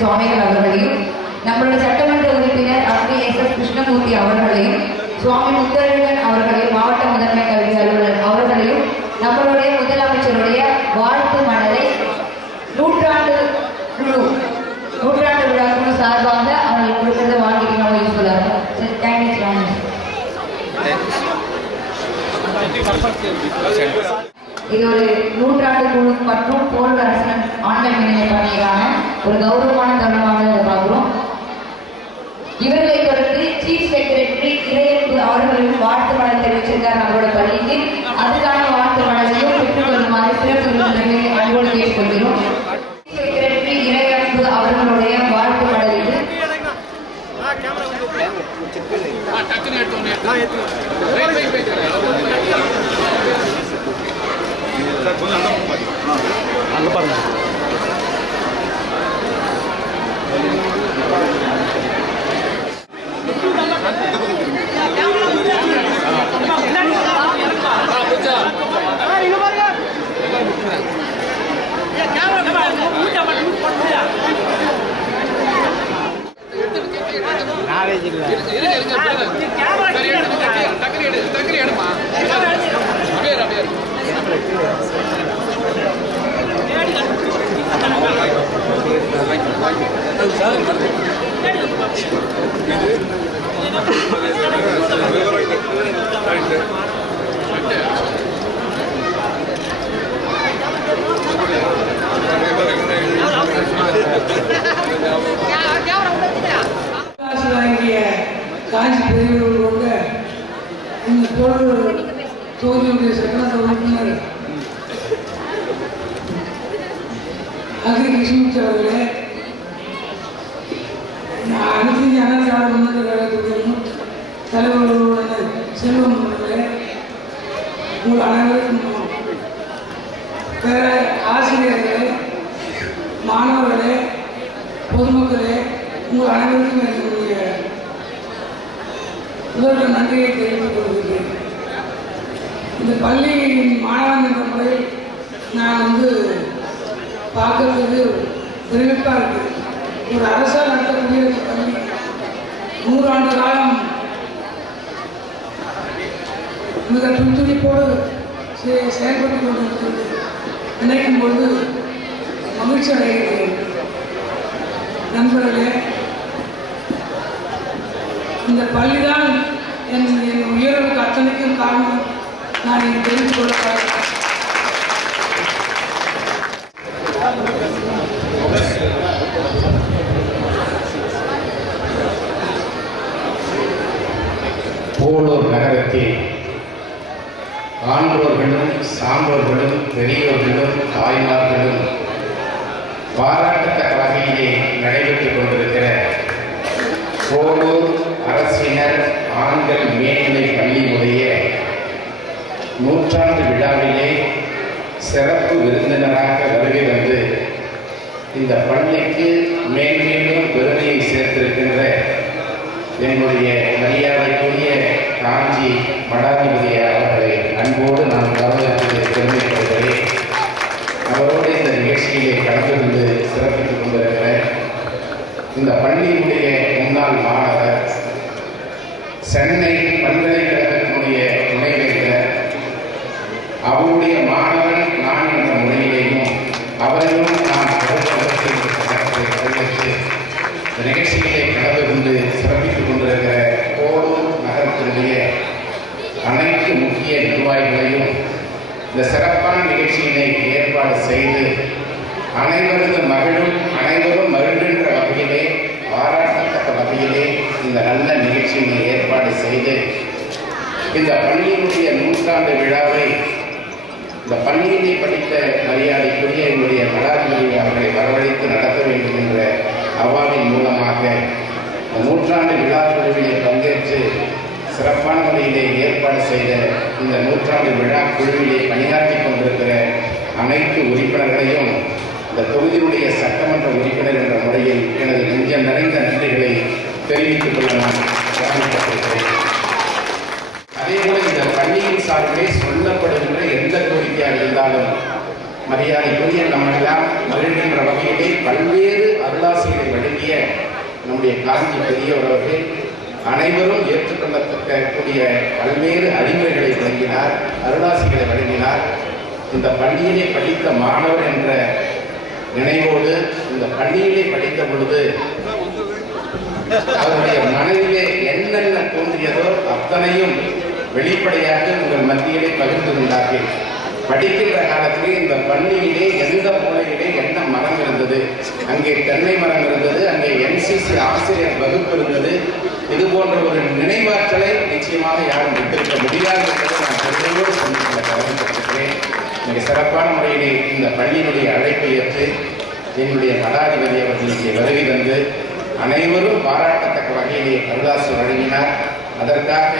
சுவாமிகள் அவர்களையும் நம்மளுடைய சட்டமன்ற உறுப்பினர் அருண் எஸ்.எஸ். கிருஷ்ணமூர்த்தி அவர்களையும் சுவாமி முத்தழகன் அவர்களையும் மாவட்ட முதன்மை கல்வி அலுவலர் அவர்களையும் நம்மளுடைய முதலமைச்சருடைய வாழ்த்து மடலை நூற்றாண்டு விழா குழு சார்பாக அவர்கள் கொடுக்கிறத வாங்கிட்டு நம்ம யூஸ் பண்ணலாம். இது ஒரு நூற்றாண்டு குழு மற்றும் போர்வரசன் ஆண்கள் மேல்நிலை பணிக்கான ஒரு கௌரவமான தருணமாக இதை பார்க்கிறோம். இவர்களை தொடர்ந்து சீஃப் செக்ரட்டரி இறையன்பு அவர்களும் வாழ்த்து மடல் தெரிவிச்சிருக்கார் நம்மளோட பள்ளிக்கு. அதுக்கான வாழ்த்து மடலையும் பெற்றுக்கொள்ளுமாறு சிறப்பு விருந்தினர்களை அன்போடு கேட்டுக்கொள்கிறோம். செக்ரட்டரி இறையன்பு அவர்களுடைய வாழ்த்து மடல் இது. காஞ்சி பெரியவர்களோட இந்த தொகுதியுடைய சட்டமன்ற உறுப்பினர் அக்ரி கிருஷ்ணமூர்த்தி அவர்களே, அனைத்து இந்திய அண்ணா திராவிட முன்னேற்ற கழகத்துடைய தலைவர்களுடன் செல்வம் அவர்களே, உங்கள் அனைவருக்கும் பிற ஆசிரியர்களே, மாணவர்களே, பொதுமக்களே, உங்கள் அனைவருக்கும் என்னுடைய முதல்வர் நன்றியை தெரிவித்துக் கொள்கிறேன். இந்த பள்ளியின் மாணவன் என்ற முறையில் நான் பார்க்கறதுக்கு விருப்பமாக இருக்குது. ஒரு அரசால் நடத்தக்கூடிய பள்ளி 100 ஆண்டு காலம் மிக துடிதுடிப்போடு செயல்பட்டு கொண்டிருக்கிறது. நினைக்கும் பொழுது மகிழ்ச்சி அடைகிறேன். நண்பர்களே, இந்த பள்ளிதான் என் உயர்வுக்கு அத்தனைக்கும் காரணம் நான் இதை தெரிந்து கொள்ள. போலூர் நகரத்தில் ஆன்றோர்களும் சான்றோர்களும் பெரியோர்களும் தாய்மார்களும் பாராட்டத்தக்க வகையிலே நடைபெற்றுக் கொண்டிருக்கிற போலூர் அரசினர் ஆண்கள் மேல்நிலை பள்ளியுடைய நூற்றாண்டு விழாவிலே சிறப்பு விருந்தினராக வருகை வந்து இந்த பள்ளிக்கு மேன்மேலும் பெருமையை சேர்த்திருக்கின்ற என்னுடைய மரியாதைக்குரிய காஞ்சி மடாதிபதி அவர்களை அன்போடு நான் வரவேற்பதை பெருமைப்படுகிறேன். அவரோடு இந்த நிகழ்ச்சியிலே கலந்து கொண்டு சிறப்பித்துக் கொண்டிருக்கிற இந்த பள்ளியினுடைய முன்னாள் மாணவர், சென்னை பல்கலைக்கழகத்தினுடைய துணைவேந்தர், அவருடைய மாணவன் நான் என்ற முறையிலேயும் அவரையும் நான் இந்த நிகழ்ச்சியிலே கலந்து கொண்டு சிறப்பித்துக் கொண்டிருக்கிற போலூர் நகரத்தினுடைய அனைத்து முக்கிய நிர்வாகிகளையும் இந்த சிறப்பான நிகழ்ச்சியினை ஏற்பாடு செய்து அனைவரது மகிழும் அனைவரும் மகிழ்கின்ற வகையிலே பாராட்டத்தக்க வகையிலே இந்த நல்ல நிகழ்ச்சியினை ஏற்பாடு செய்து இந்த பள்ளியினுடைய நூற்றாண்டு விழாவை இந்த பள்ளியினை படித்த மரியாதைக்குரிய என்னுடைய மடாதிபதி அவர்களை வரவழைத்து நடத்த வேண்டும் என்ற அவாவின் மூலமாக நூற்றாண்டு விழா குழுவிலே பங்கேற்று சிறப்பான முறையிலே ஏற்பாடு செய்த இந்த நூற்றாண்டு விழா குழுவிலே பணியாற்றி கொண்டிருக்கிற அனைத்து உறுப்பினர்களையும் இந்த தொகுதியுடைய சட்டமன்ற உறுப்பினர் என்ற முறையில் எனது நெஞ்சம் நிறைந்த நன்றிகளை தெரிவித்துக் கொள்ள நான் கடமைப்பட்டிருக்கிறேன். அதேபோல இந்த பள்ளியின் சார்பிலே சொல்லப்படுகின்ற எந்த கோரிக்கையாக இருந்தாலும் மரியாதைக்குரிய நம்மெல்லாம் மகிழ்கின்ற வகையிலே பல்வேறு அருளாசிகளை வழங்கிய நம்முடைய காஞ்சி பெரியவர் அவர்கள் அனைவரும் ஏற்றுக்கொள்ளக்கூடிய பல்வேறு அறிவுரைகளை வழங்கினார், அருளாசிகளை வழங்கினார். இந்த பள்ளியிலே படித்த மாணவர் என்ற நினைவோடு இந்த பள்ளியிலே படித்த பொழுது அவருடைய மனதிலே என்னென்ன தோன்றியதோ அத்தனையும் வெளிப்படையாக உங்கள் மத்தியிலே பகிர்ந்து கொண்டார்கள். படிக்கின்ற காலத்திலே இந்த பள்ளியிலே எந்த மூலையிலே என்ன மரம் இருந்தது, அங்கே தென்னை மரம் இருந்தது, அங்கே என்சிசி ஆசிரியர் வகுப்பு இருந்தது. இது போன்ற ஒரு நினைவாற்றலை நிச்சயமாக யாரும் விட்டிருக்க முடியாது என்பதை நான் பெருமையோடு சந்திக்க கடமைப்பட்டிருக்கிறேன். மிக சிறப்பான முறையிலே இந்த பள்ளியினுடைய அழைப்பை ஏற்று என்னுடைய மடாதிபதி அவர்களுக்கு வருகை தந்து அனைவரும் பாராட்டத்தக்க வகையிலே அருளாசி வழங்கினார். அதற்காக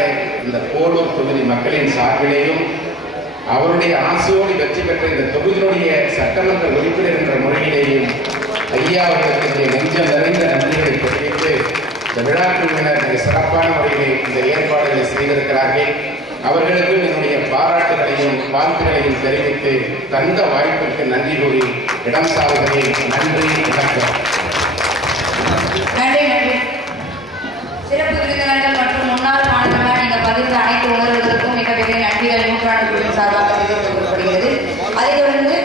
இந்த போலூர் தொகுதி மக்களின் சார்பிலேயும் அவருடைய ஆசையோடு வெற்றி பெற்ற இந்த தொகுதியினுடைய சட்டமன்ற உறுப்பினர் என்ற முறையிலேயும் ஐயா அவர்களுக்கு நெஞ்சம் நிறைந்த நன்றிகளை தெரிவித்து இந்த விழா குழுவினர் மிக சிறப்பான முறையிலே இந்த ஏற்பாடுகளை செய்திருக்கிறார்கள். அவர்களுக்கும் என்னுடைய பாராட்டுகளையும் வாழ்த்துக்களையும் தெரிவித்து தந்த வாய்ப்பிற்கு நன்றி கூறி இடம் சார்கிறேன். நன்றி, வணக்கம். நன்றி நன்றி. சிறப்பு விருந்தினர்கள் மற்றும் முன்னாள் மாணவர்களால் நீங்கள் பகிர்ந்த அனைத்து உணர்வுகளுக்கும் மிக மிக நன்றிகள் நூற்றாண்டு குழுவின் சார்பாக தெரிவித்துக் கொள்ளப்படுகிறது. அதைத் தொடர்ந்து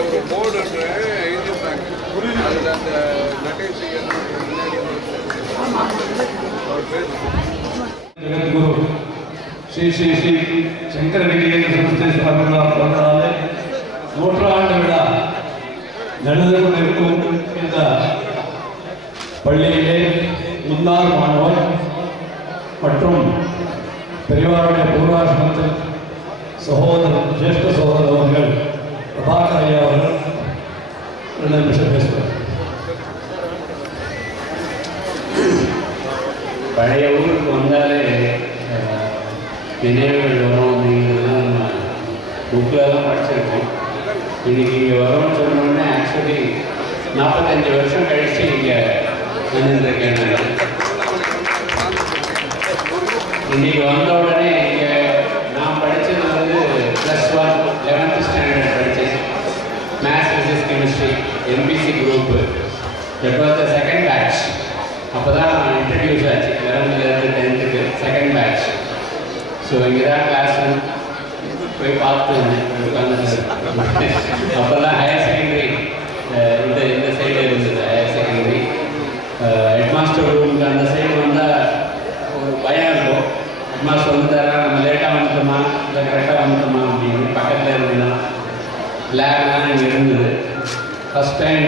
ஒரு போர்டு எழுதியிருந்தாங்க. அதில் அந்த ಜಗದ್ಗುರು ಶ್ರೀ ಶ್ರೀ ಶ್ರೀ ಶಂಕರಗಿರಿಯಲ್ಲಿ ಸಂಸ್ಥೆ ಸ್ಥಾಪನಾ பிறந்தநாளை நூற்றாண்டு விழா நடந்து கொண்டிருக்கும் இந்த பள்ளியிலே முன்னாள் மாணவர் மற்றும் பெரியவாருடைய பூர்வாசிரமத்தில் சகோதரர் ஜேஷ்ட சகோதரர் அவர்கள் பிரபாகர் ஐயா அவர்கள் 2 நிமிஷம் பேசுவார். பழைய ஊருக்கு வந்தாலே நினைவுகள் வரும் அப்படிங்கிறதுலாம் நம்ம புக்கிலலாம் படிச்சிருக்கோம். இன்றைக்கி இங்கே வரோம்னு சொன்னோடனே ஆக்சுவலி 45 வருஷம் கழித்து இங்கே வந்துருக்கேன். இன்றைக்கி வந்த உடனே இங்கே நான் படித்தது வந்து +1 11th ஸ்டாண்டர்ட் படித்தேன். Maths, physics, chemistry MPC group. That was the second batch. அப்போ தான் இன்ட்ரடியூஸ் ஆச்சு 11th 10th second batch. So இங்கே தான் கிளாஸ் போய் பார்த்து அப்போ தான் ஹையர் செகண்டரி இந்த சைடு இருந்தது. ஹையர் செகண்டரி ஹெட்மாஸ்டர் ரூமுக்கு அந்த சைடு வந்தால் ஒரு பயம் இருக்கும். ஹெட்மாஸ்டர் வந்துட்டாரா, நம்ம லேட்டாக வந்துட்டோமா இல்லை கரெக்டாக வந்துட்டோமா அப்படின்னு பக்கத்தில் இருந்ததுன்னா லேப்லாம் இங்கே இருந்தது. First time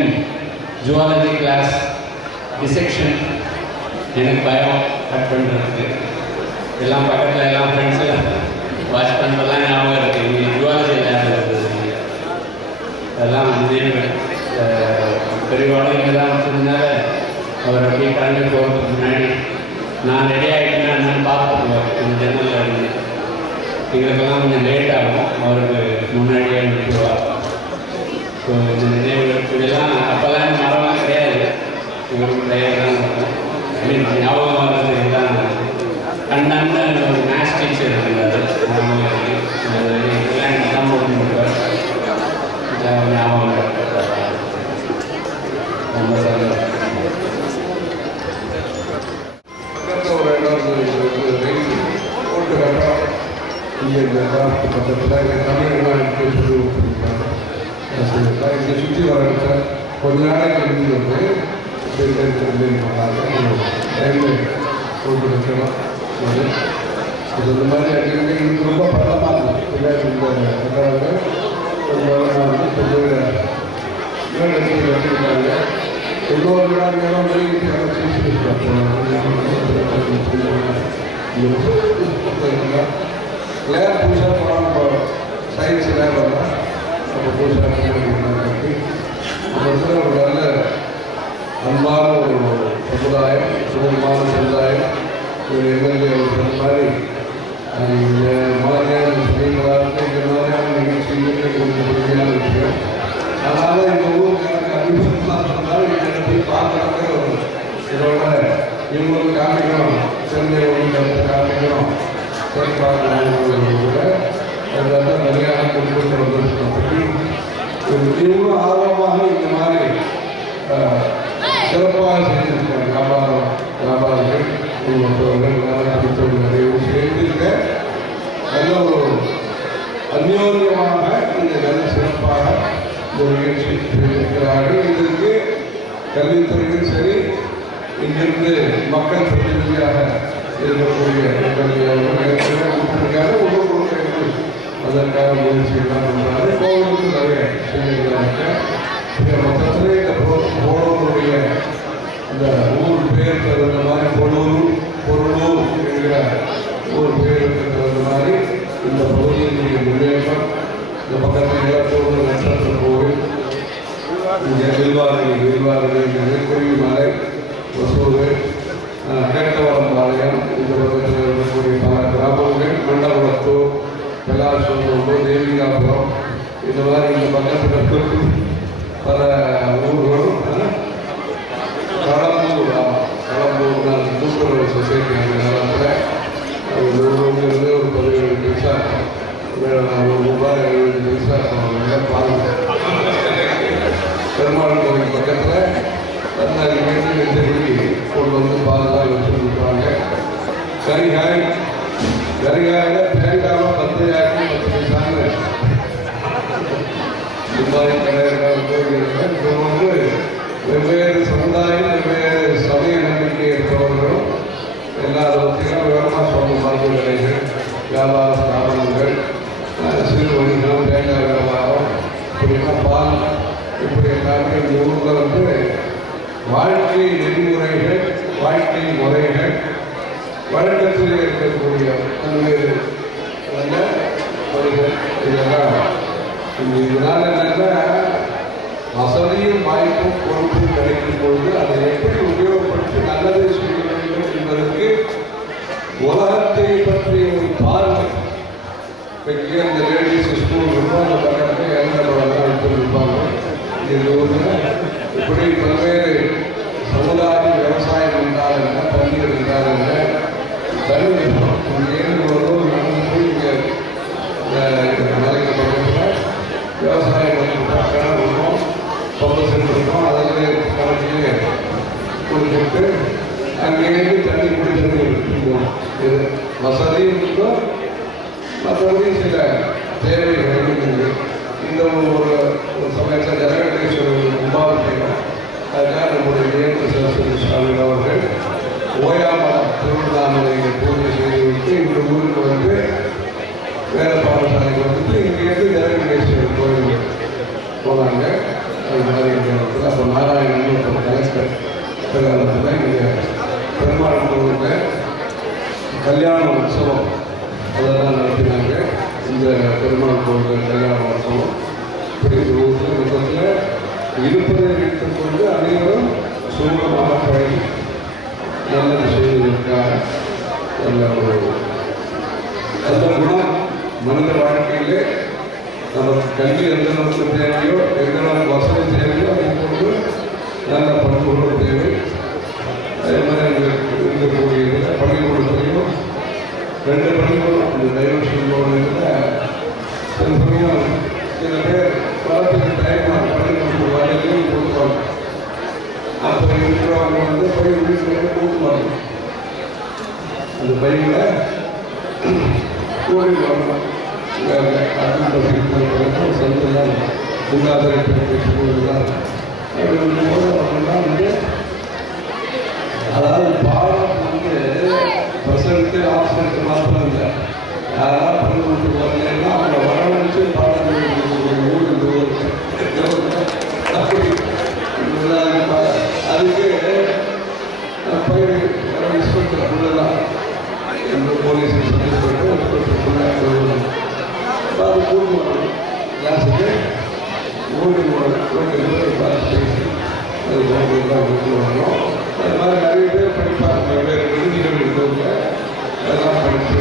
zoology class dissection எனக்கு பயம் கட் பண்ணுறதுக்கு. எல்லாம் பக்கத்தில் எல்லாம் ஃப்ரெண்ட்ஸ் எல்லாம் வாட்ச் பண்ணுறதுலாம் ஞாபகம் இருக்குது. இங்கே ஜுவாலஜி லேப் இருந்தது. அதெல்லாம் நினைவுகள். பெரியவாளும் இங்கே தான் வச்சதுனால அவர் அப்படியே கலந்து போகிறதுக்கு முன்னாடி நான் ரெடி ஆகிட்டேன்னா என்னன்னு பார்த்துக்குவார். இந்த ஜன்னலில் இருந்து எங்களுக்கெல்லாம் கொஞ்சம் லேட் ஆகும், அவருக்கு முன்னாடியே அனுப்பிடுவார். ஸோ இந்த நினைவுகள் இதெல்லாம் அப்போல்லாம் மரம்லாம் கிடையாது. இவருக்கு தயார் தான் இருக்கும். ஞாபகம் வர்றது இதுதான். கண்ணன்னு ஒரு மேத்ஸ் டீச்சர் இருந்தார். இதெல்லாம் எல்லாம் போட்டுருப்பார். ஞாபகம் ரொம்ப சந்தோஷம். ஒரு இடம் போட்டு கட்டோம். இங்கே இந்த பக்கத்தில் தமிழெல்லாம் சொல்லி கொடுத்துருக்காங்க. இங்கே சுற்றி வர கொஞ்ச நாளைக்கு இருந்து வந்து டைமில் போட்டு வைக்கலாம். இது இந்த மாதிரி அடிக்கடி இது ரொம்ப பள்ளமாக இருக்கும். பின்னாடி இந்த கட்டாளர்கள் கொஞ்சம் வச்சுருக்காங்க. இன்னொரு விழாங்களும் லேப் புதுசாக போனால் நம்ம சயின்ஸ் லேப் வரலாம். நம்ம புதுசாக கட்டி நம்ம ஒரு நல்ல அன்பான ஒரு சமுதாயம், சுகமான சமுதாயம். ஒரு எம்எல்ஏ சொன்ன மாதிரி மாதிரியான விஷயங்களாக இந்த மாதிரியான நிகழ்ச்சிகள் கொஞ்சம் பெருமையான விஷயம். அதனால் இந்த ஊருக்கு எனக்கு அறிமுகமாக இருந்தாலும் இதை போய் பார்க்கறதுக்கு இதோட சிறப்பாக அதெல்லாம் நிறையாக கொண்டு பற்றி இவங்களும் ஆர்வமாக இந்த மாதிரி சிறப்பாக செய்திருக்காங்க. வியாபாரிகள் மற்றவர்கள் படித்தவர்கள் நிறைய சேர்ந்திருக்க நல்ல ஒரு அந்யோன்யமாக இந்த நல்ல சிறப்பாக இந்த நிகழ்ச்சி செய்திருக்கிறார்கள். இதற்கு கல்வித்துறையும் சரி, இங்கிருந்து மக்கள் பிரதிநிதியாக இருக்கக்கூடிய அதற்கான முயற்சிகள்லாம் பண்ணுறாங்க. கோவிலுக்கு நிறைய செய்திருக்கிறாங்க. மொத்தத்திலே இந்த போலூருடைய அந்த ஊர் பேர் தகுந்த மாதிரி பொருளூர் என்கிற ஊர் பேருக்கு தகுந்த மாதிரி இந்த பகுதியினுடைய முன்னேற்றம், இந்த பக்கத்தில் இலத்தோடு நட்சத்திர கோவில், இங்கே வில்வாரங்கள் குருவிமலை, ஒசூர், கேட்டவரம் பாளையம், இந்த பக்கத்தில் இருக்கக்கூடிய பல கிராமங்கள், மண்டபத்தூர், பெலாசூர், தேவிகாபுரம், இந்த மாதிரி இந்த பக்கத்தில் இருக்கக்கூடிய பல ஊர்களும் கடம்பூர் கூட்டுறவு சொசைட்டி அந்த காலத்தில் ஒரு 17 பைசா ரூபாய் 70 பைசா பால் பெருமாள் கோவில் பக்கத்தில் அந்த நிகழ்ச்சி கொண்டு வந்து பால்லாம் வச்சு கொடுப்பாங்க. கரிகாயில் தேங்காவை 10 ஆக்கி 10 பைசாங்க இந்த மாதிரி கடைகள் வந்து வெவ்வேறு சமுதாயம், வெவ்வேறு சமய நம்பிக்கை இருப்பவர்களும் எல்லாத்தையும் விவரமாக சொல்ல மருந்து கடைகள், வியாபார ஸ்தாபனங்கள், சிறு வணிகம், தேங்காய் வியாபாரம், இப்படின்னா பால், இப்படி எல்லாமே இந்த ஊரில் வந்து வாழ்க்கை நெறிமுறைகள், வாழ்க்கை முறைகள், வழக்கத்தில் இருக்கக்கூடிய பல்வேறு வழிகள் இதெல்லாம் இதனால் என்னென்னா வசதியும் வாய்ப்பும் பொறுப்பும் கிடைக்கும் பொழுது அதை எப்படி உபயோகப்படுத்தி நல்லதை செய்ய வேண்டும் என்பதற்கு உலகத்தை பற்றிய ஒரு பார்வை. இங்கே இந்த லேடிஸ் ஸ்கூல் இருக்கும், அந்த பக்கத்தில் இறந்தவர்கள் எடுத்துருப்பாங்க. இந்த ஊரில் இப்படி பல்வேறு சமுதாயம், விவசாயம் என்றால் என்ன, பள்ளிகள் என்றால் என்ன, தண்ணி இங்கேருந்து வரும் நடந்து போய் இங்கே மலைக்கு பக்கத்தில் விவசாயம் கிணறு இருக்கும், பம்பு சென்று இருக்கும், அதில் கணக்கிலே கொடுத்துட்டு அங்கேருந்து தண்ணி குடிக்கிறது இருக்கும். இது வசதியும் இருக்கும், மற்றபடி சில தேவைகள் இருக்குது. இந்த ஒரு சமயத்தில் ஜனகணேஸ்வரர் கும்பாபிஷேகம், அதுக்காக நம்முடைய ஜெயந்த சரஸ்வதி சுவாமி அவர்கள் ஓயாமலம் திருவண்ணாமலையை பூஜை செய்துவிட்டு இந்த ஊருக்கு வந்து வேலை பாடசாலைக்கு வந்துட்டு இங்கேருந்து ஜனகணேஸ்வரர் கோயில் போனாங்க. அது மாதிரி இடத்துல அப்போ நாராயணன் ஒரு கலெக்டர் காலத்தில் இங்கே பெருமாள் கோவிலில் கல்யாண உற்சவம் அதெல்லாம் நடத்தினாங்க. இந்த பெருமாள் கோவில் கல்யாண உற்சவம் இப்படி ஊரில் மொத்தத்தில் இருப்பதை வைத்துக் கொண்டு அனைவரும் சுமூகமாக பழகி நல்லது செய்வதற்காக நல்ல ஒரு நல்ல குணம் மனித வாழ்க்கையிலே நமக்கு கல்வி எந்த அளவுக்கு தேவையோ, எந்த அளவுக்கு வசதி தேவையோ, அதே நல்ல பண்புகளும் தேவை. அதே மாதிரி இருக்கக்கூடிய பள்ளிக்கூடத்துலையும் 2 பள்ளிக்கூடம் இந்த டைவர்ஷனோட சில சமயம் சில பேர் வளர்த்துக்கு டைமாக பள்ளிக்கூடத்துக்கு வரையிலையும் கொடுப்பாங்க. அப்போ இருக்கிறவங்க வந்து போய் வீட்டில் கொடுப்பாங்க. அந்த பையனில் கோவில் வரணும் சொந்தெல்லாம் உண்டாதரை ஸ்கூல்லாம் வந்து அதாவது பாடம் வந்து பர்சன்ட்டு ஆப்ஷனுக்கு மாத்திரம் இல்லை. யாராவது பள்ளிக்கூடத்துக்கு வரலைன்னா அவங்க வரவழைச்சு பாடம் அப்படி அதுக்கு பயிர் இன்ஸ்பெக்டர் உள்ளதான் எந்த போலீஸ் இன்ஸ்பெக்டர் அது கூட்டு வரணும் கிளாஸுக்கு ஓடி ஓடி பார்த்து பேசி அது தான் கூட்டு வரணும். அது மாதிரி நிறைய பேர் படிப்பாங்க, வெவ்வேறு விடுதிகள் இருக்கவங்க அதெல்லாம் படித்து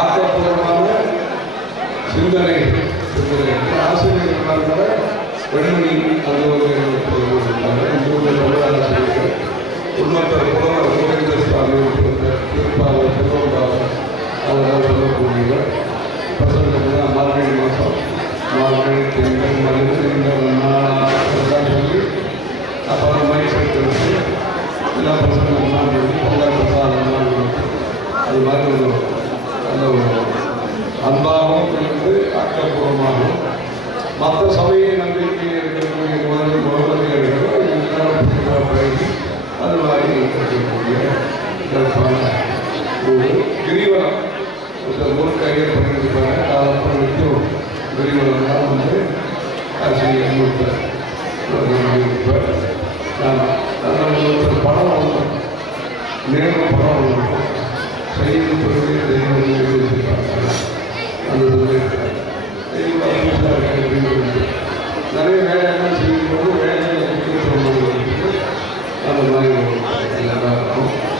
ஆக்கப்பூர்வமான சிந்தனை ஆசிரியர்களால் கூட வெண்மணி அந்த ஒரு இருக்காங்க. இந்த ஊரில் தமிழ் ஆசிரியர்கள் உண்மத்தர் புலவர் கோவிந்த சுவாமி திருப்பாளர் திருவள்ளாளர் அதெல்லாம் சொல்லக்கூடியவர். பிரசங்கம்னா மார்கழி மாதம் மார்கழி திங்கள் மருந்து திங்கள் அதெல்லாம் சொல்லி அப்புறம் மைக் செட் வச்சு எல்லாம் பிரசங்கம்லாம் பண்ணி பொங்கல் பிரசாதம்லாம் கொடுத்து அது மாதிரி ஒரு நல்ல ஒரு அன்பாகவும் இருந்து ஆக்கப்பூர்வமாகவும் மற்ற சமய நம்பிக்கை இருக்கக்கூடிய குழந்தைகளோ பழகி அது மாதிரி இருக்கக்கூடிய ஒரு கிரிவலம் ஒரு கையில் பண்ணியிருப்பாங்க. காலப்போ நிற்கும் கிரிவலம் தான் வந்து ஆசிரியர் கொடுப்பார். ஒரு படம் ஒன்று நேரு படம் ஒன்று இருக்கும். செய்தி பொருளே தெய்வம் எழுதியிருப்பாங்க. அந்த சொல்லியிருக்காங்க. நிறைய வேலையெல்லாம் செய்யும்போது வேலைகளை முக்கியத்துவம் அந்த மாதிரி இருக்கும்.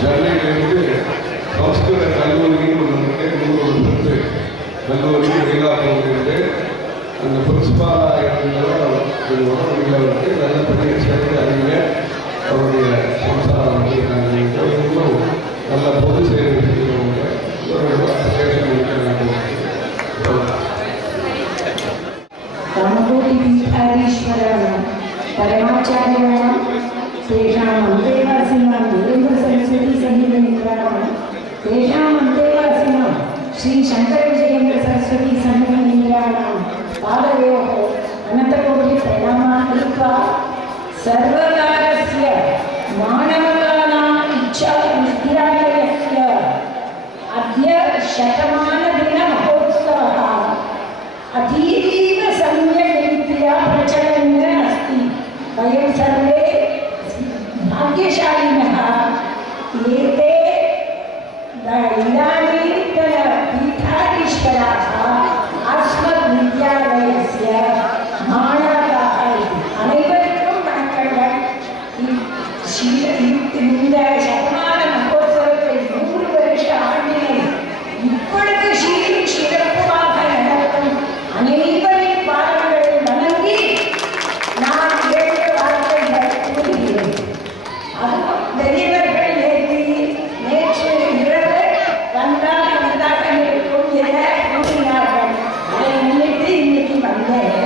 சென்னையிலிருந்து சம்ஸ்கிருத கல்லூரின்னு ஒன்று இருக்கு. கல்லூரி மயிலாப்பூர்லேருந்து அந்த பிரின்சிபாலாக இருந்தவர் இது உடம்புக்கு நல்லபடியாக சேர்ந்து அறிவிய அவருடைய சம்சாரம் இன்னும் நல்ல பொது சேவை செய்கிறவங்க ஒரு அப்ளிகேஷன் இருக்கிறாங்க. परमाचार्याणां तेषाम् अन्तेवासिनां वीरेन्द्रसरस्वतीसङ्गीतमित्राणां तेषाम् अन्तेवासिनां श्रीशङ्करविजयेन्द्रसरस्वतीसङ्गीतमित्राणां पादयोः अनन्तकोटिप्रणामान् कृत्वा सर्वकारस्य मानवकानाम् उच्चविद्यालयस्य अद्य शतमानदिनमहोत्सवः अतीव सम्यक् रीत्या प्रचलन् अस्ति। वयं सर्वे भाग्यशालिनः। एते इदानीन्तनपीठाधीश्वराः अस्मद्विद्यालयस्य माणकाः अनेवरुक्कुम वणक्कங்கள். இந்த சதமான மகோத்சவத்தை 100 வருஷ ஆண்டினை இப்பொழுது சீரும் சிறப்புமாக நடக்கும் அனைவரின் பாதங்களை வணங்கி நான் 7 வார்த்தைகள் கூறுகிறேன். அதுவும் பெரியவர்கள் நேற்று இரவு வந்தாக இருக்கும் என கூறினார்கள். அதை முன்னிட்டு இன்னைக்கு வந்தேன்.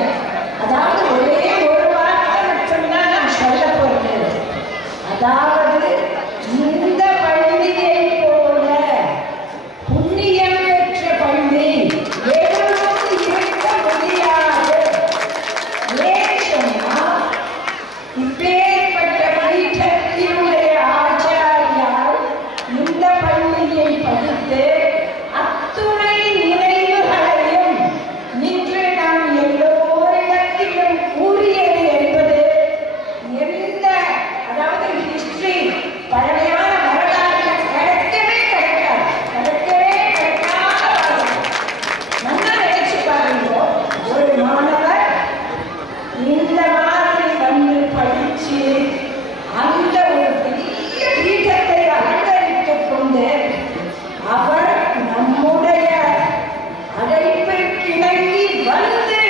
அதாவது ஒரே ஒரு வார்த்தை மட்டும்தான் நான் சொல்ல போகிறேன். அதாவது இந்த பள்ளியை போல புண்ணியம் பெற்ற பள்ளி எதுவும் இருக்க முடியாது. ஏன் சொன்னால் இப்பேற்பட்ட பீഠத்தினுடைய ஆச்சாரியால் இந்த பள்ளியை படித்து அத்துணை நினைவுகளையும் இன்று நாம் எல்லோரிடத்திலும் கூறியது என்பது எந்த அதாவது ஹிஸ்டரி பழமையான வரலாறு கிடைக்கவே கிடைக்காது. நல்லா நினைச்சு பாருங்க. ஒரு மாணவர் இந்த மாதிரி வந்து படிச்சு அந்த ஒரு பெரிய பீഠத்தை அலங்கரித்துக் கொண்டு அவர் நம்முடைய அழைப்பிற்கிணங்கி வந்து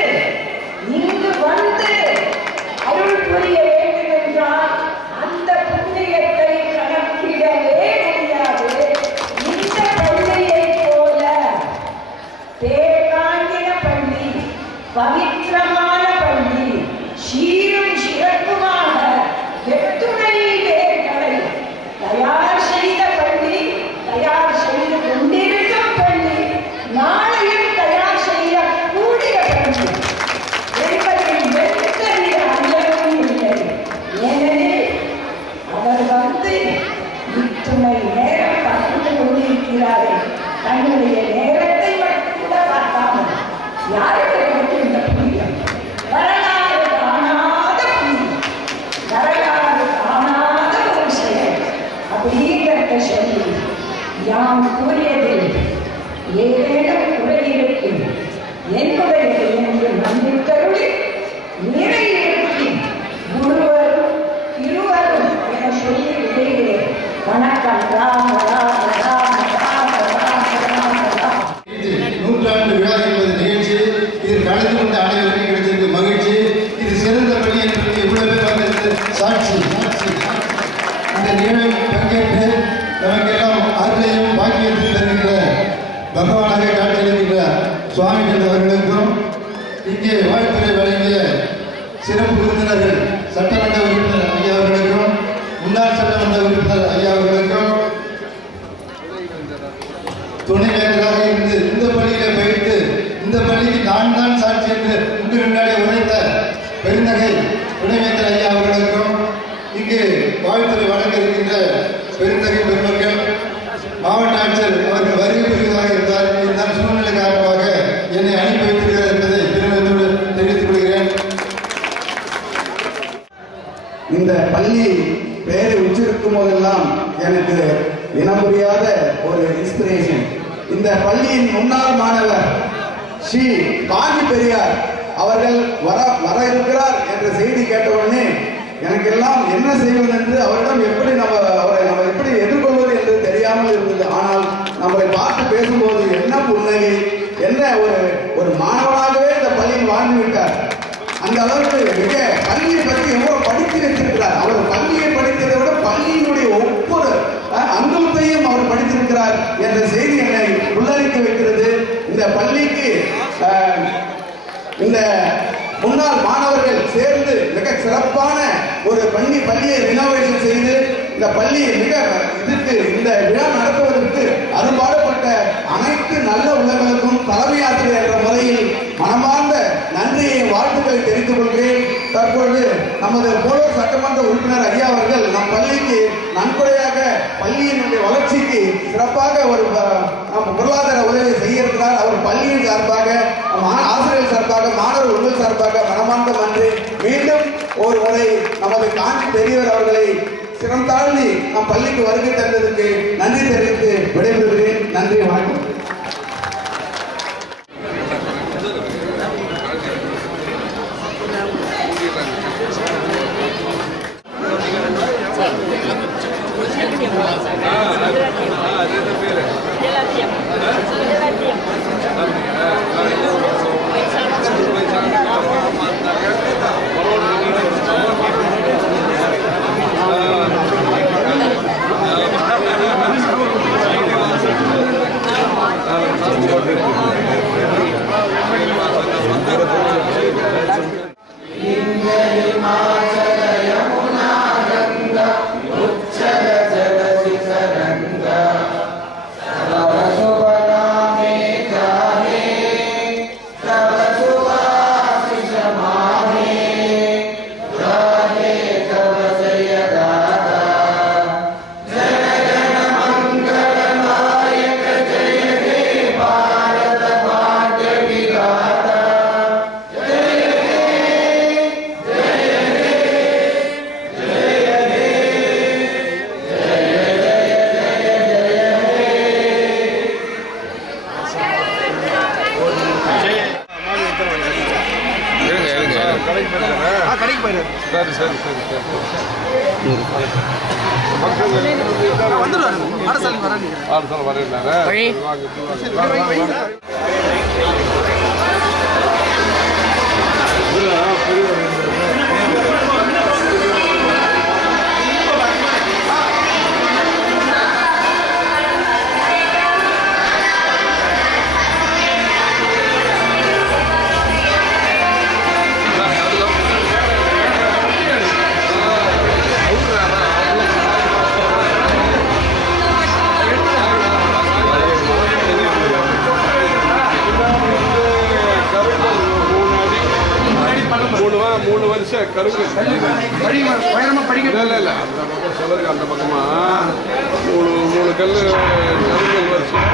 இங்கு வந்து அருள் புரிய வேண்டும் என்றால் அந்த புண்ணியத்தை கணக்கிடவே முடியாது. இந்த பள்ளியை போல பேராங்கின பள்ளி, பவித்திரமான பள்ளி, சீரும் சிறப்புமாக எத்துணை பேர்களை தயார் செய்த பள்ளி, தயார் செய்து கொண்டிருக்கும் பள்ளி, நாளையும் தயார் செய்யக்கூடிய பள்ளி என்பதில் எந்தவித ஐயமும் இல்லை. ஏனெனில் அவர் வந்து இத்துணை நேரம் பார்த்து கொண்டிருக்கிறார்கள். தன்னுடைய நேரத்தை மட்டும் கூட பார்க்காமல் யாருக்கு கொடுத்து இந்த புண்ணியம் வரலாறு காணாத புண்ணியம், வரலாறு காணாத ஒரு செயல் அப்படிங்கிறத சொல்லி யாம் கூறியதில் ஏதேனும் குறை இருக்கும் என்னுடையது என்று மன்னித்தருளி நிறைவேற்றி குருவரும் இருவரும் என சொல்லி விடுகிறேன். வணக்கம். ராம ராம ராம ராம ராம ராம ராம. நூற்றாண்டு விழா என்பது நிகழ்ச்சி இதில் பகவானாக காட்சியளிக்கின்ற சுவாமிகள் அவர்களுக்கும் இங்கே வாழ்த்துறை வழங்கிய சிறப்பு விருந்தினர்கள் சட்டமன்ற உறுப்பினர் ஐயா அவர்களுக்கும் முன்னாள் சட்டமன்ற உறுப்பினர் ஐயா அவர்களுக்கும் துணைவேந்தராக இருந்து இந்த பள்ளியில பயிர்த்து இந்த பள்ளிக்கு நான் தான் சாட்சி என்று உங்கள் முன்னாடி உழைத்த பெருந்தகை துணைவேந்தர் ஐயா அவர்களுக்கும் இங்கு வாழ்த்துறை வழங்க இருக்கின்ற பெருந்தகை பெருமக்கள் மாவட்ட ஆட்சியர் அவர்கள் வருகை பெறுவதாக இருந்தால் சூழ்நிலை காரணமாக என்னை அனுப்பி வைத்திருக்கிறார் என்பதை பெருமையோடு தெரிவித்துக் கொள்கிறேன். இந்த பள்ளி பெயரை உச்சரிக்கும் போதெல்லாம் எனக்கு இனம் புரியாத ஒரு இன்ஸ்பிரேஷன். இந்த பள்ளியின் முன்னாள் மாணவர் ஸ்ரீ காஞ்சி பெரியார் அவர்கள் வர இருக்கிறார் என்ற செய்தி கேட்டவுடனே எனக்கு எல்லாம் என்ன செய்வது என்று அவரிடம் எப்படி அவரை எப்படி எதிர்கொள்வது என்று தெரியாமல் இருந்தது. ஆனால் நம்மளை பார்த்து பேசும்போது என்ன புன்னகை, என்ன ஒரு மாணவனாகவே இந்த பள்ளியில் வாழ்ந்து விட்டார். அந்த அளவுக்கு மிக பள்ளியை பற்றி எவ்வளவு படித்து வைத்திருக்கிறார். அவர் பள்ளியை படித்ததை விட பள்ளியினுடைய ஒவ்வொரு அங்கத்தையும் அவர் படித்திருக்கிறார் என்ற செய்தி என்னை உள்ளறிக்க வைக்கிறது. இந்த பள்ளிக்கு இந்த முன்னாள் மாணவர்கள் சேர்ந்து மிக சிறப்பான ஒரு பள்ளியை ரினோவேஷன் செய்து இந்த பள்ளியை இந்த விழா நடத்துவதற்கு அரும்பாடுபட்ட அனைத்து நல்ல உள்ளங்களுக்கும் தலைமை ஆசிரியர் என்ற முறையில் மனமார்ந்த நன்றியை வாழ்த்துக்களை தெரிவித்துக் கொள்கிறேன். தற்பொழுது நமது போலூர் சட்டமன்ற உறுப்பினர் ஐயா அவர்கள் நம் பள்ளிக்கு நன்கொடையாக பள்ளியினுடைய வளர்ச்சிக்கு சிறப்பாக ஒரு பொருளாதார உதவி செய்ய இருக்கிறார். அவர் பள்ளியின் சார்பாக, ஆசிரியர் சார்பாக, மாணவர் உங்கள் சார்பாக மனமார்ந்த நன்றி. மீண்டும் ஒரு முறை நமது காஞ்சி பெரியவர் அவர்களை சிரம் தாழ்த்தி நம் பள்ளிக்கு வருகை தந்ததற்கு நன்றி தெரிவித்து விடைபெறுகிறேன். நன்றி, வணக்கம். அந்த பக்கமா மூணு கல் கருங்கல் வருஷம்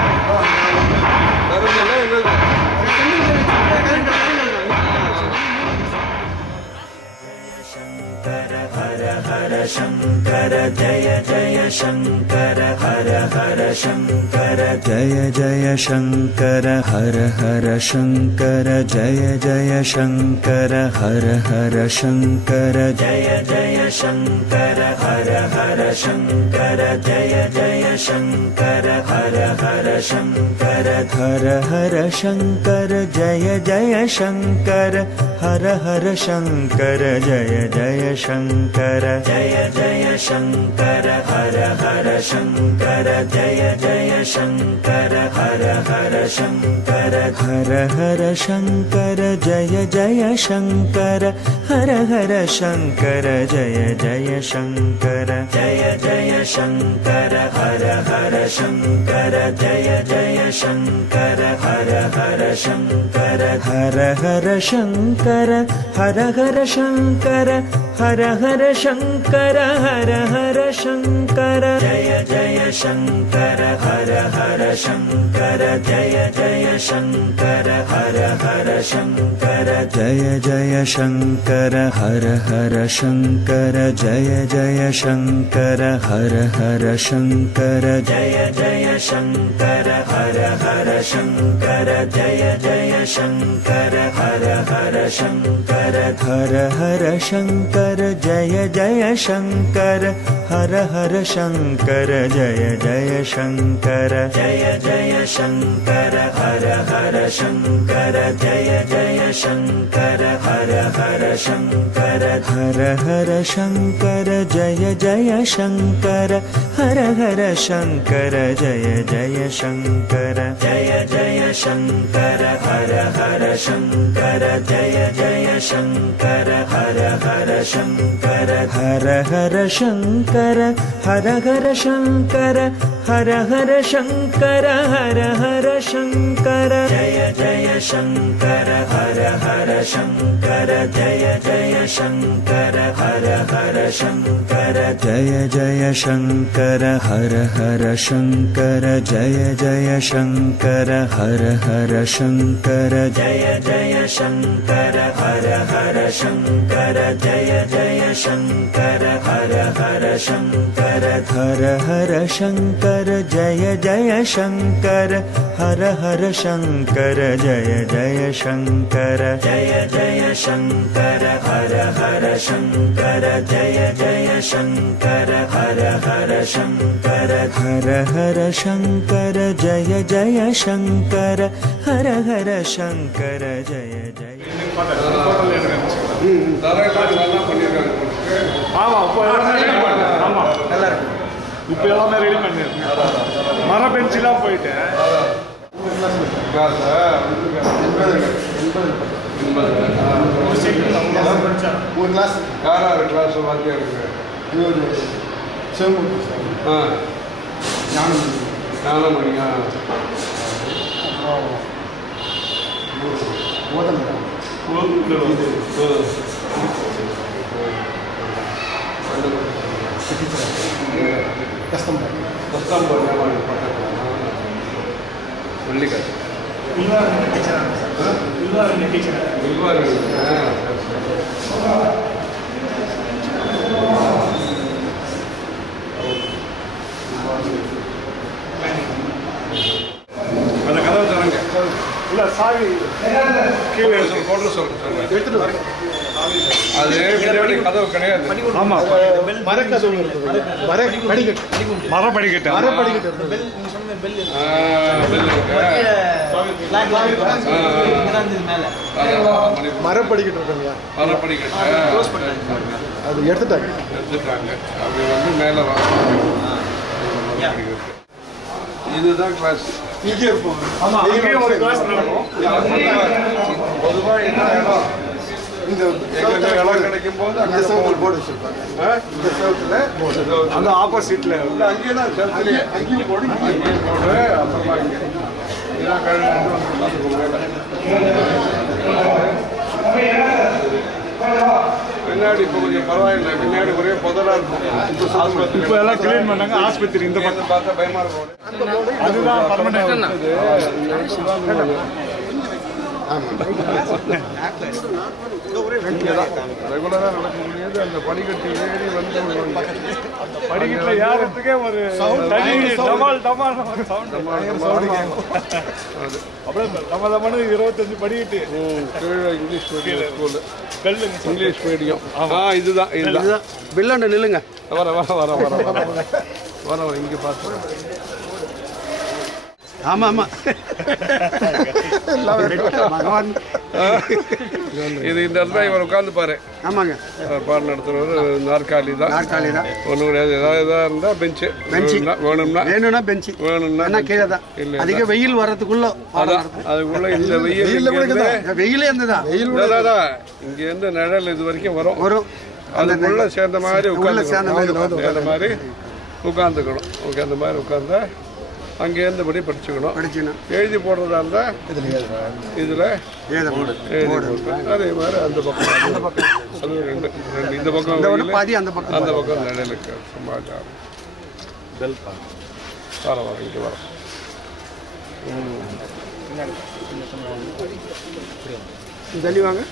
शंकर जय जय शंकर हर हर शंकर जय जय शंकर हर हर शंकर जय जय शंकर हर हर शंकर जय जय शंकर हर हर शंकर जय जय शंकर हर हर शंकर हर हर शंकर जय जय शंकर हर हर शंकर जय जय शंकर जय जय शंकर हर हर शंकर जय जय शंकर शङ्कर हर हर शङ्कर हर हर शङ्कर जय जय शङ्कर हर हर शङ्कर जय जय शङ्कर जय जय शङ्कर हर हर शङ्कर जय जय शङ्कर हर हर शङ्कर हर हर शङ्कर हर हर शङ्कर हर हर शङ्कर हर हर शङ्कर जय जय शङ्कर हर हर शङ्कर जय जय शङ्कर हर हर शङ्कर जय जय शङ्कर हर हर शङ्कर जय जय शङ्कर हर हर शङ्कर जय जय शङ्कर हर हर शङ्कर जय जय शङ्कर हर हर शङ्कर हर हर शङ्कर जय जय शङ्कर हर हर शङ्कर जय जय शङ्कर जय जय शङ्कर हर हर शङ्कर जय जय शङ्कर हर हर शङ्कर हर हर शङ्कर जय जय शङ्कर हर हर शङ्कर जय जय शङ्कर जय जय शङ्कर हर हर शङ्कर जय जय शङ्कर हर हर शङ्कर हर हर शङ्कर हर हर शङ्कर हर हर शङ्कर हर हर शङ्कर जय जय शङ्कर हर हर शङ्कर जय जय शङ्कर हर हर शङ्कर जय जय शङ्कर हर हर शङ्कर जय जय शङ्कर हर हर शङ्कर जय जय शङ्कर हर हर शङ्कर जय जय शङ्कर हर हर शङ्कर हर हर शङ्कर जय जय शङ्कर हर हर शङ्कर जय जय शङ्कर जय जय शङ्कर हर हर शङ्कर जय जय शङ्कर हर हर शङ्कर हर हर शङ्कर जय जय शङ्कर हर हर शङ्कर जय जय இப்போ எல்லாமே ரெடி பண்ணிருக்கேன். மர பெஞ்செல்லாம் போயிட்டு ஞானமணியா அந்த கதவை தரங்க இல்ல சாவி கீழே போட்டு சொல்லுங்க எடுத்துட்டு வரேன். அது பின்னாடி கதவு கிடையாது. ஆமா மரக்கதவு இருக்குது. மரப்படிக்கட்டு பெல் நீங்க சொன்ன பெல் பெல் மரப்படிக்கட்டு இருக்குங்க. மரப்படிக்கட்டு க்ளோஸ் பண்ணிட்டாங்க. அது எடுத்துட்டாங்க. அப்படி வந்து மேல இதுதான் கிளாஸ். இங்கே இருப்போம். ஆமா இங்கே ஒரு கிளாஸ் நடக்கும். பொதுவா என்ன இடம் இந்த இடம் கிடைக்கும் போது அந்த சவுத்தில் போர்டு வச்சிருப்பாங்க. இந்த சவுத்தில் அந்த ஆப்போசிட்ல உள்ள அங்கேயே தான் சர்ச்சிலே அங்கேயும் போடு அங்கேயும் போடு அப்புறமா இங்கே இதெல்லாம் பின்னாடி இப்போ கொஞ்சம் பரவாயில்லை. பின்னாடி ஒரே புதலா இருக்கும். இப்போ எல்லாம் கிளீன் பண்ணாங்க. ஆஸ்பத்திரி இந்த பக்கம் பார்த்தா பயமா இருக்கும். அதுதான் பர்மனன்ட். ரெகுலரா நடக்க முடியாது. அந்த படிக்கட்டு ஏறி வந்து படிக்கட்டுல ஏறதுக்கே ஒரு டமால் டமால் சவுண்ட் அப்படியே தமதமான 25 படிக்கட்டு கீழே English medium school English medium. இதுதான் இதுதான் பில்லாண்ட நில்லுங்க. வர வர வர வர வர வர வர இங்கே பார்த்து. ஆமாம் ஆமாம் பகவான் இது இந்த இடத்துல இவர் உட்காந்துப்பாரு. ஆமாங்க. பாடம் நடத்துறவர் நாற்காலி தான். ஒன்றும் கிடையாது. ஏதாவது இருந்தால் பெஞ்சு வேணும்னா பெஞ்சு வேணும்னா கீழே தான். இல்லை அதிக வெயில் வர்றதுக்குள்ள அதுக்குள்ள இந்த வெயிலே இருந்துதான். இங்கேருந்து நிழல் இது வரைக்கும் வரும். அதுக்குள்ள சேர்ந்த மாதிரி சேர்ந்த மாதிரி உட்காந்துக்கணும். அந்த மாதிரி உட்காந்தா அங்கேருந்தபடி படிச்சுக்கணும். எழுதி போடுறதா இருந்தால் இதில் எழுதி போட்டு அதே மாதிரி அந்த பக்கம் அது ரெண்டு இந்த பக்கம் அந்த பக்கம் நிழலுக்கு சமாச்சாரம் வாங்கிட்டு வரோம். தெளிவாங்க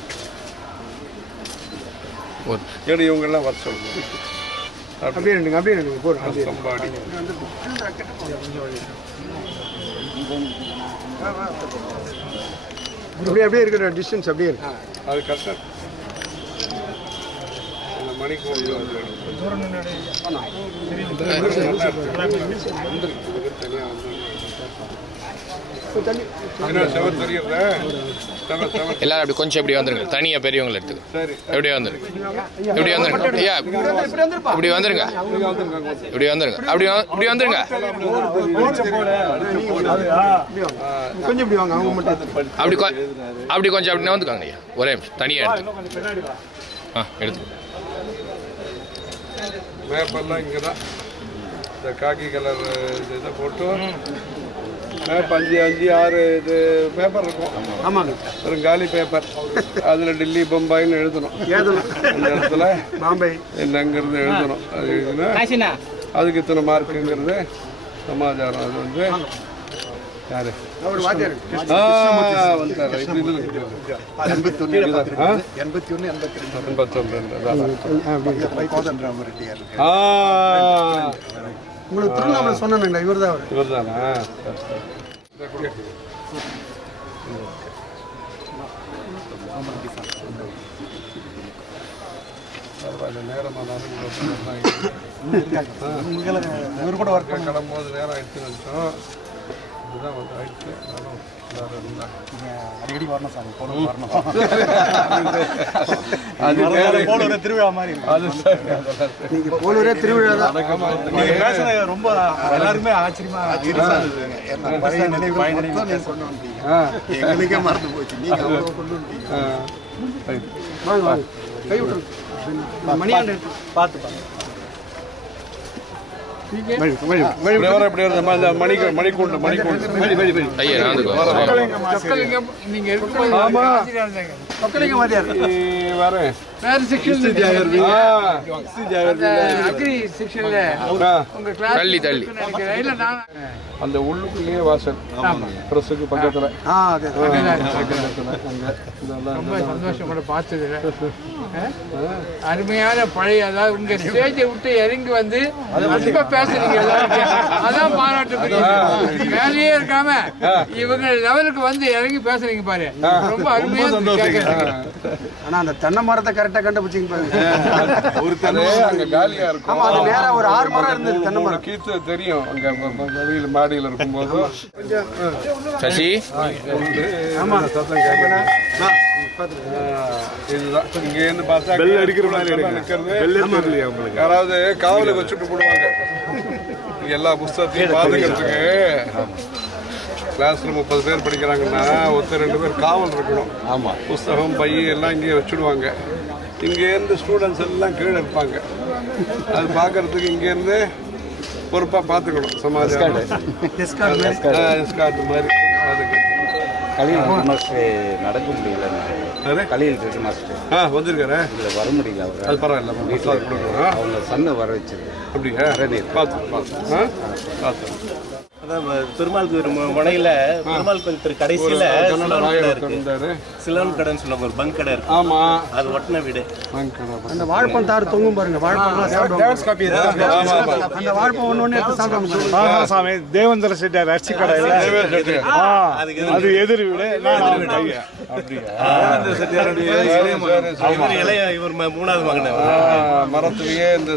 சரி, இவங்கெல்லாம் வர சொல்லுங்க. அப்படியே ரெண்டுங்க போடுங்க. சம்பாடி அப்படியே இருக்கிற டிஸ்டன்ஸ் அப்படியே இருக்கு. அது கரெக்டாக மணிக்கு எல்லாரும் அப்படி கொஞ்சம் இப்படி வந்துருங்க. தனியா பெரியவங்களை எடுத்துக்க. எப்படியே வந்துருங்க. இப்படி வந்துருங்க. ஐயா இப்படி வந்துருங்க. இப்படி வந்துருங்க. அப்படி வந்துருங்க. கொஞ்சம் இப்படி வாங்க. அவங்க மட்டும் அப்படி கொஞ்சம் அப்படி வந்துக்காங்க ஐயா. ஒரே நிமிஷம் தனியா எடுத்து எடுத்து மேப்பெல்லாம் இங்கே தான். இந்த காக்கி கலர் இதை போட்டு மேப் 5, 6 இது பேப்பர் இருக்கும். ஆமாங்க. ஒரு காலி பேப்பர். அதில் டெல்லி பம்பாயின்னு எழுதணும். அந்த இடத்துல பாம்பே என்னங்கிறது எழுதணும். அது எழுதுனா அதுக்கு இத்தனை மார்க்குங்கிறது சமாச்சாரம். அது வந்து யாரு வாத்தியார் வந்தார். உங்களுக்கு திருவண்ணாமலை சொன்னாங்க. இவர்தானா? நேரமானாலும் இவர் கூட ஒர்க் கிளம்பும்போது நேரம் ஆயிடுச்சுன்னு நினச்சோம். இதுதான் வந்து ஆயிடுச்சு. அடிக்கடி வரணும் சாமி. வரணும். அது திருவிழா மாதிரி. நீங்க போலூரே திருவிழா தான். ரொம்ப எல்லாருமே ஆச்சரியமா எங்களுக்கே மறந்து போச்சு. நீங்க கொண்டு வாங்க. கை விட்டுரு. மணியாண்டு பார்த்து அந்த உள்ளுக்குள்ளேயே வாசல் பிரஸுக்கு பக்கத்துல. ரொம்ப சந்தோஷம் கூட பார்த்தது. அருமையான பழைய, அதாவது உங்க ஸ்டேஜை விட்டு இறங்கி வந்து ரொம்ப பேசுறீங்க. அதான் பாராட்டு. வேலையே இருக்காம இவங்க லெவலுக்கு வந்து இறங்கி பேசுறீங்க பாரு. ரொம்ப அருமையா. ஆனா அந்த தென்னை மரத்தை கரெக்டா கண்டுபிடிச்சிங்க பாருங்க. ஒரு தென்னை அங்க காலியா இருக்கும். அது நேரா ஒரு 6 மரம் இருந்தது. தென்னை மரம் கீத்து தெரியும். அங்க வெளியில மாடியில் இருக்கும்போது சசி இதுதான் இங்கேருந்து பார்த்தா பெல் அடிக்கிற மாதிரி நிற்கிறது. யாராவது காவலுக்கு வச்சுட்டு போடுவாங்க. எல்லா புஸ்தகத்தையும் பாதுகாக்கிறதுக்கு. கிளாஸ்ல 30 பேர் படிக்கிறாங்கன்னா 1-2 பேர் காவல் இருக்கணும். ஆமாம். புஸ்தகம் பை எல்லாம் இங்கேயே வச்சுடுவாங்க. இங்கேருந்து ஸ்டூடெண்ட்ஸ் எல்லாம் கீழே இருப்பாங்க. அது பார்க்கறதுக்கு இங்கேருந்து பொறுப்பாக பார்த்துக்கணும். சமாஜம் எஸ்கார்ட் மாதிரி. அதுக்கு நடக்க முடியல. கலியில் இருக்கு மாஸ்டர். வந்திருக்காரு. இதில் வர முடியல. அவர் அது பரவாயில்ல. வீட்டில் அவங்க சன்னை வர வச்சிருக்கு. அப்படியா? பார்த்து பெருமாள் முனையில பெருமாள் கோயில் கடைசியில சிலோன் கடைன்னு சொல்லுவாங்க. ஒரு பங்க் கடை இருக்கு. ஆமா, அது ஒட்டின வீடு. அந்த வாழைப்பழம் தாறு தொங்கும் பாருங்க. வாழைப்பழம் அந்த வாழைப்பழம் ஒண்ணு எடுத்து சாப்பிடுவாங்க சாமி. தேவேந்திர செட்டியார் அரிசி கடையில் அது எதிர் வீடு. இவர் 3வது மகன். மரத்துலயே இந்த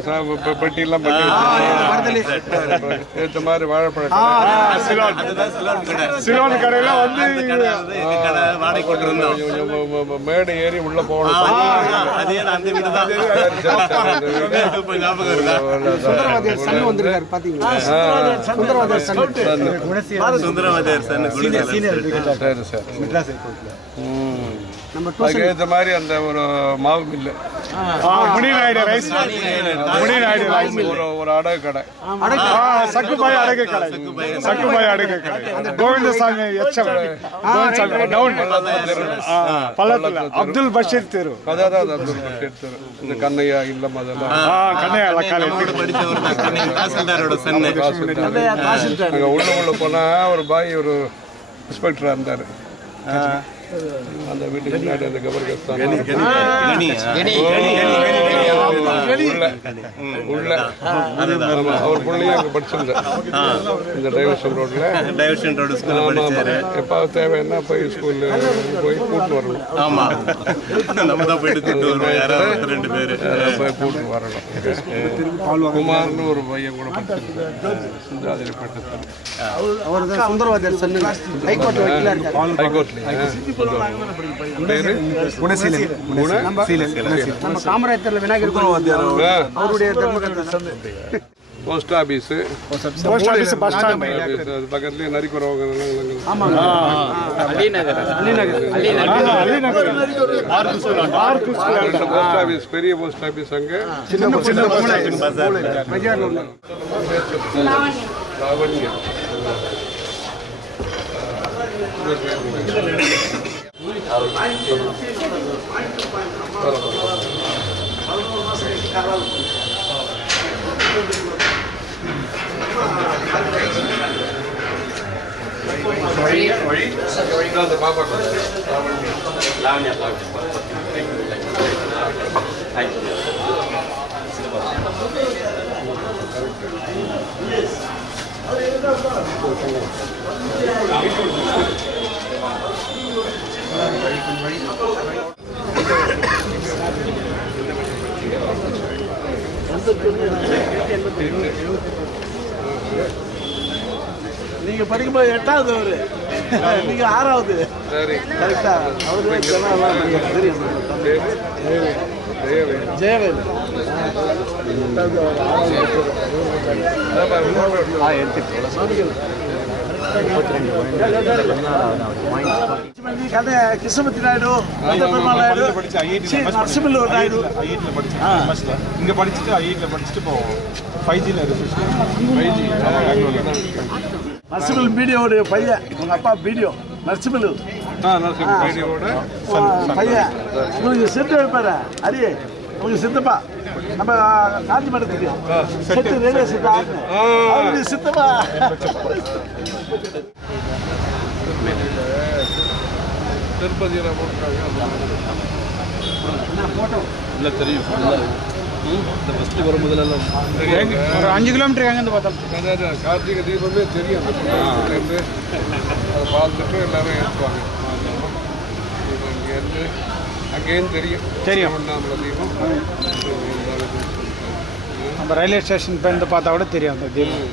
பெட்டி எல்லாம் பண்ணி ஏற்ற மாதிரி வாழைப்பழம் அதுதான் சிலோன் கடை. சிலோன் கடையில வந்து அந்த கடை வந்து எங்க கடை வாடகை கொண்டிருந்தோம். மேடை ஏறி உள்ள போகணும். அதே அந்த வீடு தான். இப்ப ஞாபகம் இருக்கா? சுந்தரவாதியார் சன் வந்திருக்காரு பாத்தீங்களா? Sundaravathiyar Sun Sundaravathiyar Sun senior சரி சரி மெட்ராஸ் ஏர்போர்ட்ல நம்ம அதுக்கு ஏற்ற மாதிரி அந்த ஒரு மாவு மில்லு, முனிநாயுடு ரைஸ், முனிநாயுடு ரைஸ், ஒரு அடகு கடை, சக்குபாய் அடகு கடை, சக்குபாய் அடகு கடை, கோவிந்தசாமி எச்சம் டவுன் பள்ளத்துல அப்துல் பஷீர் தெரு. அதான் அப்துல் பஷீர் தெரு. இந்த கண்ணையா இல்லம் அதெல்லாம் கண்ணையா படிச்சவர் தாசில்தாரோட சன். அங்க உள்ள போனா ஒரு பாய் ஒரு இன்ஸ்பெக்டரா இருந்தாரு. அந்த வீட்டுக்கு முன்னாடி அந்த கபர்கஸ்தான் உள்ள அவர் பிள்ளையும் அங்க படிச்சிருந்தார். இந்த டைவர்ஷன் ரோட்ல எப்பாவது தேவைன்னா போய் ஸ்கூல்ல போய் கூட்டு வரணும். ஆமா, நம்ம தான் போயிட்டு கூட்டு வருவோம். யாராவது 2 பேர் போய் கூட்டு வரணும். குமார்னு ஒரு பையன் கூட படிச்சிருந்தார். சிந்தாதிரிப்பட்டத்தில் அவர் சுந்தரவாதியார் சன் ஹைகோர்ட்ல வக்கீலா இருக்காரு. ஹைகோர்ட்ல நம்ம காமராஜர்ல விநாயகர் அவருடைய தர்மகர்த்தா. போஸ்ட் ஆபீஸ் பஸ் ஸ்டாண்ட் பக்கத்துலயே நரிக்குறவங்க. போஸ்ட் ஆபீஸ், பெரிய போஸ்ட் ஆபீஸ் அங்க. லாவண்யா நீங்க படிக்கும்போது 8வது அவரு, நீங்க 6வது. சரி, கரெக்டா? அவரு தெரியும். ஜெயவேல் கதை கிருஷ்ணமூர்த்தி நாயுடு, பெருமாள் நாயுடு, நரசிம்மல்லூர் நாயுடு. இங்க படிச்சுட்டு ஐஐடில படிச்சுட்டு போவோம். 5G நரசிம்மல் மீடியோடைய பையன், உங்க அப்பா வீடியோ நரசிம்மல்லூர் பையன். உங்களுக்கு செட்டு வைப்பாரு அரி, உங்களுக்கு சித்தப்பா நம்ம காந்தி மடத்துக்கு செட்டு ரேடியோ செட்டு அவருக்கு சித்தப்பா. திருப்பதியில போட்டோ இல்லை தெரியும். இந்த ஃபஸ்ட்டு வரும்போதெல்லாம் ஒரு 5 கிலோமீட்டர் எங்கே இருந்து பார்த்தோம். அதாவது கார்த்திகை தீபமே தெரியும். அந்த அதை பார்த்துட்டு எல்லாரும் ஏற்றுவாங்க. இங்கேருந்து அங்கேயும் தெரியும் ஒன்றாமல தீபம். நம்ம ரயில்வே ஸ்டேஷன் போய் பார்த்தா கூட தெரியும் அந்த தீபம்.